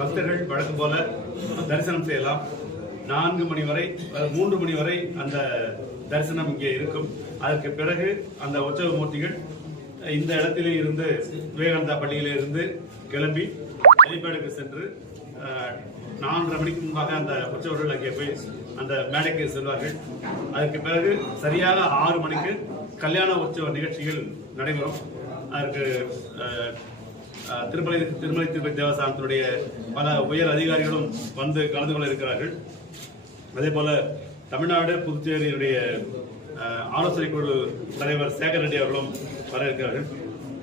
பக்தர்கள் வழக்கம் போல தரிசனம் செய்யலாம். நான்கு மணி வரை மூன்று மணி வரை அந்த தரிசனம் இங்கே இருக்கும். அதற்கு பிறகு அந்த உற்சவ மூர்த்திகள் இந்த இடத்திலே இருந்து விவேகானந்தா பள்ளியிலே இருந்து கிளம்பி ஹெலிபேடுக்கு சென்று நான்கரை மணிக்கு முன்பாக அந்த உற்சவர்கள் அங்கே போய் அந்த மேடைக்கு செல்வார்கள். அதற்கு பிறகு சரியாக ஆறு மணிக்கு கல்யாண உற்சவ நிகழ்ச்சிகள் நடைபெறும். அதற்கு திருமலை திருமலை திருப்பதி தேவஸ்தானத்தினுடைய பல உயர் அதிகாரிகளும் வந்து கலந்து கொள்ள இருக்கிறார்கள். அதே போல தமிழ்நாடு புதுச்சேரியுடைய ஆலோசனை குழு தலைவர் சேகர் ரெட்டி அவர்களும் வர இருக்கிறார்கள்.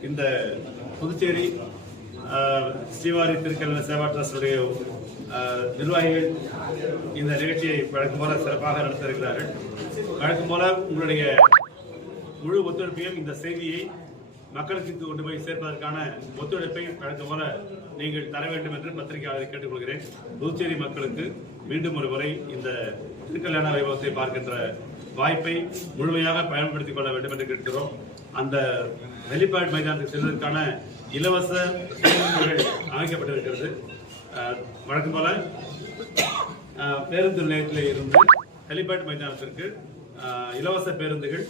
இந்த புதுச்சேரி ஸ்ரீவாரி திருக்கல்ல சேவா ட்ரஸ்டுடைய நிர்வாகிகள் இந்த நிகழ்ச்சியை வழக்கம் போல சிறப்பாக நடத்த இருக்கிறார்கள். வழக்கம் போல உங்களுடைய முழு ஒத்துழைப்பையும் இந்த செய்தியை மக்களுக்கு கொண்டு போய் சேர்ப்பதற்கான ஒத்துழைப்பை வழக்கம் போல நீங்கள் தர வேண்டும் என்று பத்திரிகையாளரை கேட்டுக்கொள்கிறேன். புதுச்சேரி மக்களுக்கு மீண்டும் ஒரு முறை இந்த திருக்கல்யாண வைபவத்தை பார்க்கின்ற வாய்ப்பை முழுமையாக பயன்படுத்திக் கொள்ள வேண்டும் என்று கேட்கிறோம். அந்த வெளிப்பாடு மைதானத்துக்கு செல்வதற்கான இலவச அமைக்கப்பட்டிருக்கிறது. வழக்கம் போல பேருந்து நிலையத்தில் இருந்து ஹெலிபேட் மைதானத்திற்கு இலவச பேருந்துகள்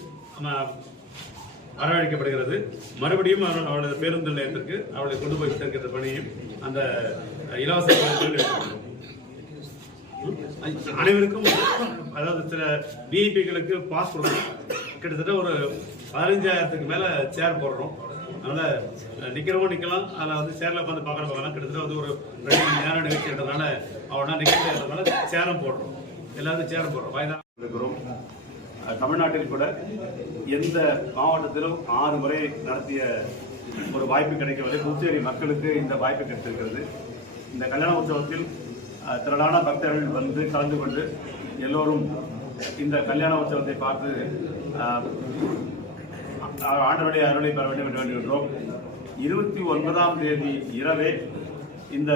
வரவழைக்கப்படுகிறது மறுபடியும் அவர்கள் அவளது பேருந்து நிலையத்திற்கு அவளை கொண்டு போய் சேர்க்கிற பணியும் அந்த இலவச அனைவருக்கும் அதாவது சில விஐபிகளுக்கு பாஸ் கொடுக்கணும் கிட்டத்தட்ட ஒரு பதினஞ்சாயிரத்துக்கு மேல சேர் போடுறோம். அதனால அஹ், நிக்கிறவங்க நிக்கலாம். அதில் வந்து சேர்ல உட்காந்து பார்க்குற பார்க்கலாம் கிட்டத்தட்ட வந்து ஒரு ரெண்டு மணி நேரம் நிகழ்ச்சின்றதுனால அவனா நிகழ்ச்சின்றதுனால சேரம் போடுறோம். எல்லாருக்கும் சேரம் போடுறோம். வயதான இருக்கிறோம். தமிழ்நாட்டில் கூட எந்த மாவட்டத்திலும் ஆறு முறை நடத்திய ஒரு வாய்ப்பு கிடைக்கவில்லை. புதுச்சேரி மக்களுக்கு இந்த வாய்ப்பு கிடைத்திருக்கிறது. இந்த கல்யாண உற்சவத்தில் திரளான பக்தர்கள் வந்து கலந்து கொண்டு எல்லோரும் இந்த கல்யாண உற்சவத்தை பார்த்து ஆண்டவழி ஆண்டவருடைய அருளை பெற வேண்டும் என்று வேண்டுகின்றோம். இருபத்தி ஒன்பதாம் தேதி இரவே இந்த